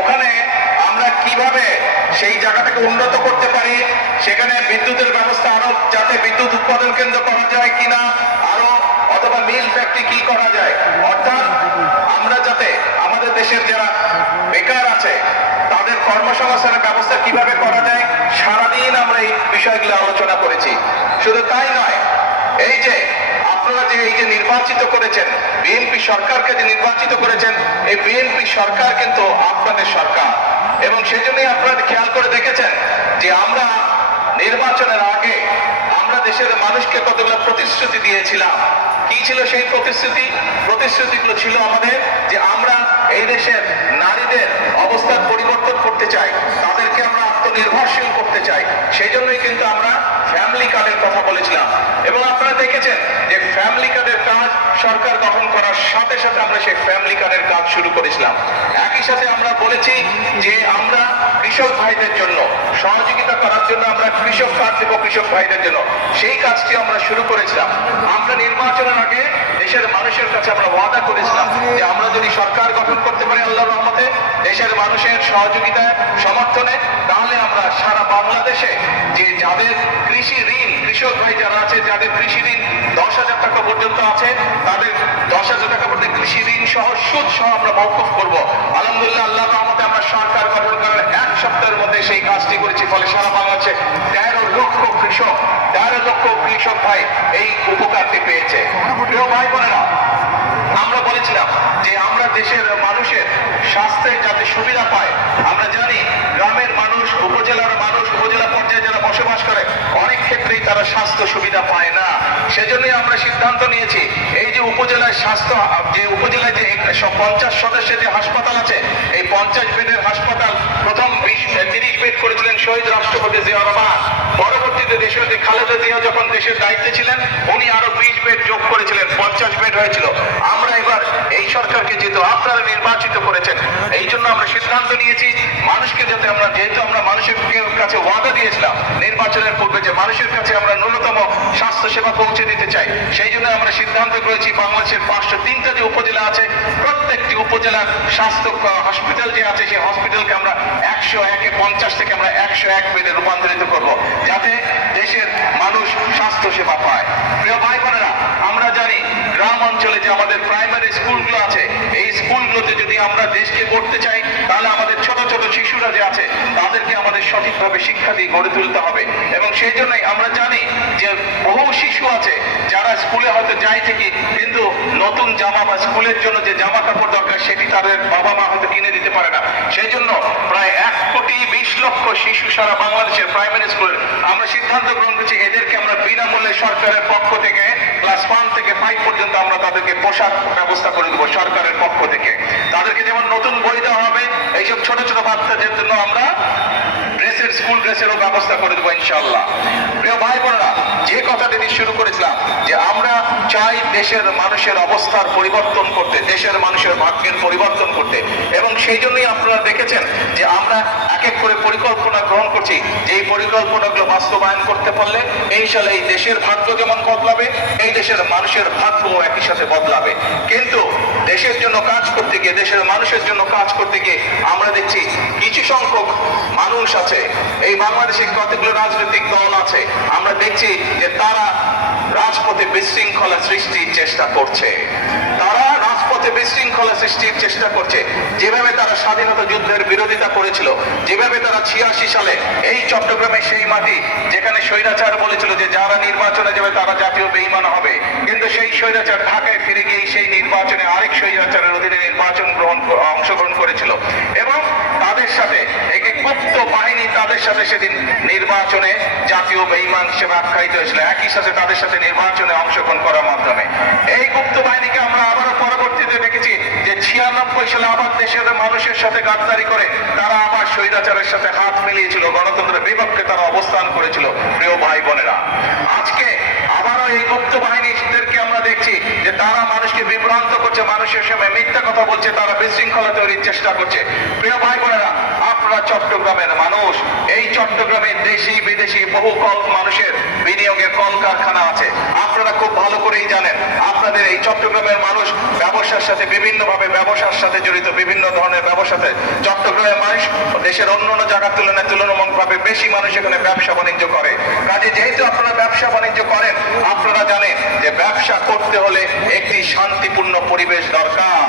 ওখানে আমরা কিভাবে সেই জায়গাটাকে উন্নত করতে পারি, সেখানে বিদ্যুতের ব্যবস্থা আরো যাতে বিদ্যুৎ উৎপাদন কেন্দ্র করা যায় কিনা আরো, অথবা মিল ফ্যাক্টরি কি করা যায়, অর্থাৎ আমরা যাতে আমাদের দেশের যারা বেকার আছে তাদের কর্মসংস্থানের ব্যবস্থা কিভাবে করা যায়, সারাদিন আমরা এই বিষয়গুলো আলোচনা করেছি। শুধু তাই নয়, এই যে আপনারা যে এই যে নির্বাচিত করেছেন, বিএনপি সরকারকে যে নির্বাচিত করেছেন, এই বিএনপি সরকার কিন্তু আপনাদের সরকার, এবং সেই জন্যই আপনারা খেয়াল করে দেখেছেন যে আমরা নির্বাচনের আগে আমরা দেশের মানুষকে কতগুলো প্রতিশ্রুতি দিয়েছিলাম। কি ছিল সেই প্রতিশ্রুতিগুলো ছিল আমাদের যে আমরা এই দেশের নারীদের অবস্থার পরিবর্তন করতে চাই, তাদেরকে আমরা আত্মনির্ভরশীল করতে চাই। সেই জন্যই কিন্তু আমরা ফ্যামিলি কার্ডের কথা বলেছিলাম, এবং আপনারা দেখেছেন যে ফ্যামিলি কার্ডের কাজ সরকার গঠন করার সাথে সাথে আমরা সেই ফ্যামিলি কার্ডের কাজ শুরু করেছিলাম। একই সাথে আমরা বলেছি যে আমরা কৃষক ভাইদের জন্য সহযোগিতা করার জন্য আমরা কৃষক কার্ড দেব কৃষক ভাইদের জন্য, সেই কাজটি আমরা শুরু করেছিলাম। আমরা নির্বাচনের আগে দেশের মানুষের কাছে আমরা ওয়াদা করেছিলাম যে আমরা যদি সরকার গঠন করতে পারি আল্লাহর রহমতে দেশের মানুষের সহযোগিতায় সমর্থনে, তাহলে আমরা সারা বাংলাদেশে যে যাদের কৃষি ঋণ, কৃষক ভাই যারা আছে যাদের কৃষি ঋণ 10,000 টাকা পর্যন্ত আছে, তাদের 10,000 টাকা পর্যন্ত কৃষি ঋণ সহ সুদ সহ আমরা মওকুফ করব। আলহামদুলিল্লাহ, আল্লাহর রহমতে আমরা সরকার গঠন করার এক সপ্তাহের মধ্যে সেই কাজটি করেছি। ফলে সারা বাংলাদেশে 13 লক্ষ কৃষক ভাই এই উপকারটি পেয়েছে। প্রিয় ভাই বোনেরা, আমরা বলেছিলাম যে আমরা দেশের মানুষের স্বাস্থ্যের যাতে সুবিধা পায়। আমরা জানি গ্রামের মানুষ, উপজেলার মানুষ, উপজেলা পর্যায়ে যারা বসবাস করে অনেক ক্ষেত্রেই তারা স্বাস্থ্য সুবিধা পায় না। সেজন্যই আমরা সিদ্ধান্ত নিয়েছি এই যে উপজেলায় স্বাস্থ্য, যে উপজেলায় যে 50 সদস্যের যে হাসপাতাল আছে, এই 50 বেডের হাসপাতাল প্রথম 30 বেড করেছিলেন শহীদ রাষ্ট্রপতি জিয়াউর রহমান। পরবর্তীতে দেশের খালেদা জিয়া যখন দেশের দায়িত্বে ছিলেন উনি আরো 20 বেড যোগ করেছিলেন, 50 বেড হয়েছিল। আমরা এবার এই সরকারকে যেহেতু আপনারা নির্বাচিত করেছেন, এই জন্য আমরা সিদ্ধান্ত নিয়েছি মানুষকে যাতে আমরা, যেহেতু আমরা মানুষের কাছে ওয়াদা দিয়েছিলাম নির্বাচনের পূর্বে যে মানুষের কাছে আমরা ন্যূনতম স্বাস্থ্য সেবা পৌঁছে দিতে চাই, সেই জন্য আমরা সিদ্ধান্ত করেছি বাংলাদেশের 503টা যে উপজেলা আছে প্রত্যেকটি উপজেলার স্বাস্থ্য হসপিটাল যে আছে সেই হসপিটালকে আমরা 101 থেকে আমরা 101 বেডে রূপান্তরিত করব, যাতে দেশের মানুষ স্বাস্থ্য সেবা পায়। প্রিয় ভাই বোনেরা, আমরা জানি গ্রাম অঞ্চলে যে আমাদের প্রাইমারি স্কুলগুলো আছে, এই স্কুলগুলোতে যদি আমরা দেশকে গড়তে চাই তাহলে আমাদের ছোট ছোট শিশুরা যে আছে তাদেরকে আমাদের সঠিকভাবে শিক্ষা দিয়ে গড়ে তুলতে হবে। এবং সেই জন্যই আমরা জানি যে বহু শিশু আছে যারা স্কুলে হয়তো যায় ঠিকই, কিন্তু নতুন জামা বা স্কুলের জন্য যে জামা কাপড় দরকার সেটি তাদের বাবা মা হয়তো কিনে দিতে পারে না। সেই জন্য প্রায় 1,20,00,000 শিশু সারা বাংলাদেশের প্রাইমারি স্কুলে আমরা সিদ্ধান্ত গ্রহণ করছি এদেরকে আমরা বিনামূল্যে সরকারের পক্ষ থেকে ক্লাস 1 থেকে 5 পর্যন্ত আমরা তাদেরকে পোশাক ব্যবস্থা করে দেবো সরকারের পক্ষ থেকে। তাদেরকে যেমন নতুন বই দেওয়া হবে, এইসব ছোট ছোট বাচ্চাদের জন্য আমরা স্কুল ড্রেসেরও ব্যবস্থা করে দেবো ইনশাআল্লাহ। প্রিয় ভাই বোনেরা, যে কথাটি দিয়ে শুরু করেছিলাম যে আমরা চাই দেশের মানুষের অবস্থার পরিবর্তন করতে, দেশের মানুষের ভাগ্যের পরিবর্তন করতে, এবং সেই জন্যই আপনারা দেখেছেন যে আমরা এক এক করে পরিকল্পনা গ্রহণ করছি, যে এই পরিকল্পনাগুলো বাস্তবায়ন করতে পারলে এই সালে এই দেশের ভাগ্য যেমন বদলাবে, এই দেশের মানুষের ভাগ্য একই সাথে বদলাবে। কিন্তু দেশের জন্য কাজ করতে গিয়ে, দেশের মানুষের জন্য কাজ করতে গিয়ে আমরা দেখছি কিছু সংখ্যক মানুষ আছে, এই বাংলাদেশে কতগুলো রাজনৈতিক দল আছে, আমরা দেখছি যে তারা রাজপথে বিশৃঙ্খলা সৃষ্টির চেষ্টা করছে। তারা রাজপথে বিশৃঙ্খলা সৃষ্টির চেষ্টা করছে। যেভাবে তারা স্বাধীনতা যুদ্ধের বিরোধিতা করেছিল, যেভাবে তারা 86 সালে এই চট্টগ্রামে সেই মাটি যেখানে স্বৈরাচার বলেছিল যে যারা নির্বাচনে যাবে তারা জাতীয় বেঈমান হবে, কিন্তু সেই স্বৈরাচার ঢাকায় ফিরে গিয়ে সেই নির্বাচনে আরেক স্বৈরাচারের অধীনে অংশগ্রহণ করেছিল, এবং তাদের সাথে এক গুপ্ত বাহিনী তাদের সাথে সেদিন নির্বাচনে জাতীয় বেঈমান হিসেবে আখ্যায়িত হয়েছিল, একই সাথে তাদের সাথে নির্বাচনে অংশগ্রহণ করার মাধ্যমে। এই গুপ্ত বাহিনীকে আমরা আবারও পরবর্তীতে দেখেছি যে 96 সালে আবার দেশের মানুষের সাথে গাদ্দারি করে তারা আবার স্বৈরাচারের সাথে হাত মিলিয়েছিল, গণতন্ত্রের বিপক্ষে তারা অবস্থান করেছিল। প্রিয় ভাই বোনেরা, আজকে আবারও এই গুপ্ত বাহিনীদেরকে আমরা দেখছি যে তারা মানুষকে বিভ্রান্ত করছে, মানুষের সামনে মিথ্যা কথা বলছে, তারা বিশৃঙ্খলা তৈরির চেষ্টা করছে। প্রিয় ভাই বোনেরা, আপনারা আমরা চট্টগ্রামের মানুষ, এই চট্টগ্রামে দেশি বিদেশি বহু মানুষের বিনিয়োগের কলকারখানা আছে। আপনারা খুব ভালো করেই জানেন, আপনাদের এই চট্টগ্রামের মানুষ ব্যবসার সাথে বিভিন্নভাবে ব্যবসার সাথে জড়িত, বিভিন্ন ধরনের ব্যবসাতে চট্টগ্রামের মানুষ দেশের অন্যান্য জায়গার তুলনায় তুলনামূলকভাবে বেশি মানুষ এখানে ব্যবসা বাণিজ্য করে। কাজে যেহেতু আপনারা ব্যবসা বাণিজ্য করেন, আপনারা জানেন যে ব্যবসা করতে হলে একটি শান্তিপূর্ণ পরিবেশ দরকার।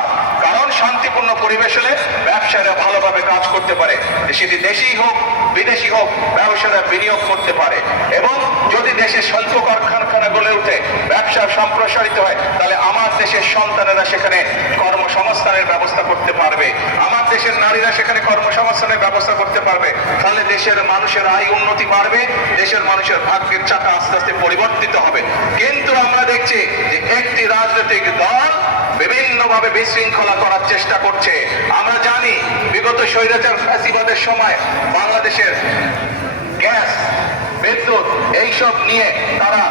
কারণ শান্তিপূর্ণ পরিবেশ হলে ব্যবসায়ীরা ভালোভাবে কাজ করতে পারে, সেটি দেশি হোক বিদেশি হোক, ব্যবসায়ীরা বিনিয়োগ করতে পারে। এবং যদি দেশে শিল্প কারখানা গড়ে ওঠে, ব্যবসা সম্প্রসারিত হয়, তাহলে আমার দেশের সন্তানেরা সেখানে কর্মসংস্থানের ব্যবস্থা করতে পারবে, আমার দেশের নারীরা সেখানে কর্মসংস্থানের ব্যবস্থা করতে পারবে। তাহলে দেশের মানুষের আয় উন্নতি বাড়বে, দেশের মানুষের ভাগ্যের চাকা আস্তে আস্তে পরিবর্তিত হবে। কিন্তু আমরা দেখছি যে একটি রাজনৈতিক দল বিভিন্নভাবে বিশৃঙ্খলা করার চেষ্টা করছে। আমরা জানি বিগত স্বৈরাচার ফ্যাসিবাদের সময় বাংলাদেশের গ্যাস, বিদ্যুৎ এইসব নিয়ে তারা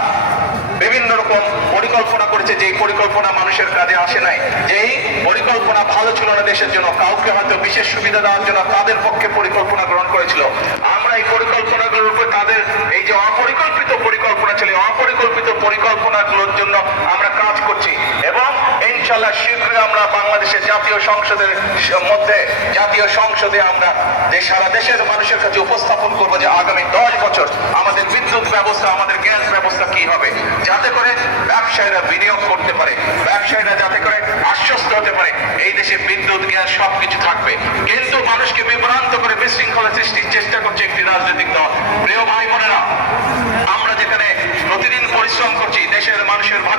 বিভিন্ন রকম পরিকল্পনা করেছে, যে পরিকল্পনা মানুষের কাজে আসে নাই, যেই পরিকল্পনা ভালো ছিল না দেশের জন্য, কাউকে হয়তো বিশেষ সুবিধা দেওয়ার জন্য তাদের পক্ষে পরিকল্পনা গ্রহণ করেছিল। আমরা এই পরিকল্পনাগুলোর উপর তাদের এই যে অপরিকল্পিত পরিকল্পনা ছিল, অপরিকল্পিত পরিকল্পনাগুলোর জন্য আমরা কাজ করছি। এবং ইনশাআল্লাহ শীঘ্রই আমরা বাংলাদেশের জাতীয় সংসদে আমরা সারা দেশের মানুষের কাছে উপস্থাপন করবো যে আগামী 10 বছর আমাদের বিদ্যুৎ ব্যবস্থা, আমাদের গ্যাস ব্যবস্থা কি হবে, যাতে করে ব্যবসায়ীরা বিনিয়োগ করতে পারে, ব্যবসায়ীরা যাতে করে আশ্বস্ত হতে পারে এই দেশে বিদ্যুৎ গ্যাস সবকিছু থাকবে।